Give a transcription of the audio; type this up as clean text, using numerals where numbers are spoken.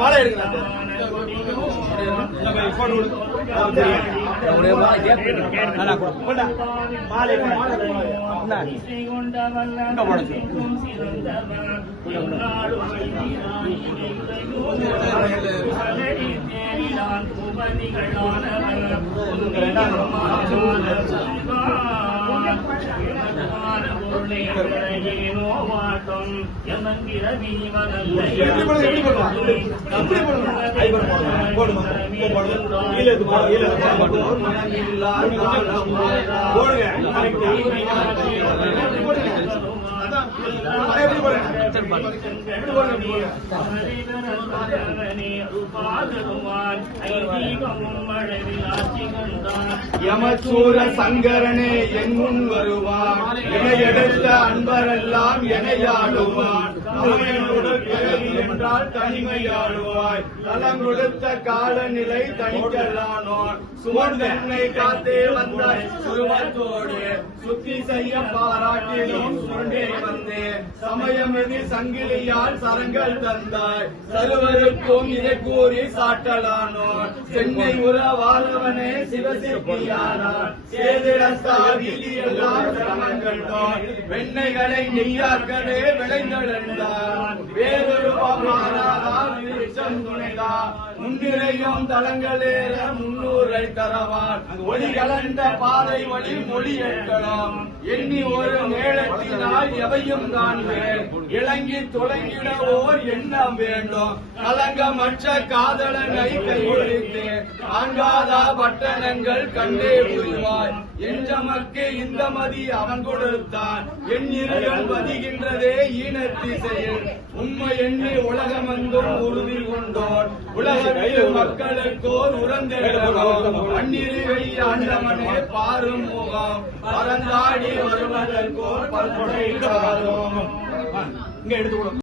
மாலை எடுக்கலாம் யமசூர சங்கரனே எங்கும் வருவான், இணையெடுத்த அன்பரெல்லாம் எனையாடுவான். என்றால் தனிமையாடுவாய், நலம் கொடுத்த காலநிலை தனிக்கலானோன். சுமந்தென்னை காத்தே வந்த சுருவத்தோடு சுத்தி செய்ய பாராட்டிலும் சுருண்டே வந்தே. சமயமிதி சங்கிலியால் சரங்கள் தந்தாய், சருவருக்கும் இதை கூறி சாட்டலானோன். சென்னை உற வாழ்வனே சிவசிற்பியானார், சேதிரத்தால் வீதியெல்லாம் சிரமங்கள் தான். வெண்ணைகளை நெய்யாக்கடே விளைந்தெழுந்தார், வேறொரு மாறாதால் விருட்சம் துணைதா. முன்னிறையும் தலங்களேற முன்னூரை தரவான், ஒளி கலந்த பாதை வழி மொழி ஏற்கலாம். எண்ணி ஒரு மேளத்தினால் எவையும் காண்பேன், இளங்கி துளங்கிடவோர் எண்ணம் வேண்டும். கலங்கமற்ற காதலனை கையொழித்தேன், காண்காதா பட்டணங்கள் கண்டே புரிவாய். எஞ்சமக்கு இந்த மதி அவன் கொடுத்தான், என் இருகள் பதிகின்றதே ஈனத்திசையில். உண்மை எண்ணி உலகமெங்கும் உறுதி கொண்டோர், உலகத்து மக்களுக்கோர் உறந்தெழுவோம். அந்நிறுவை ஆண்டவனே பாரும் முகம், பரந்தாடி வருவதற்கோர் பல்பொடை இங்க எடுத்துக்கொள்ளும்.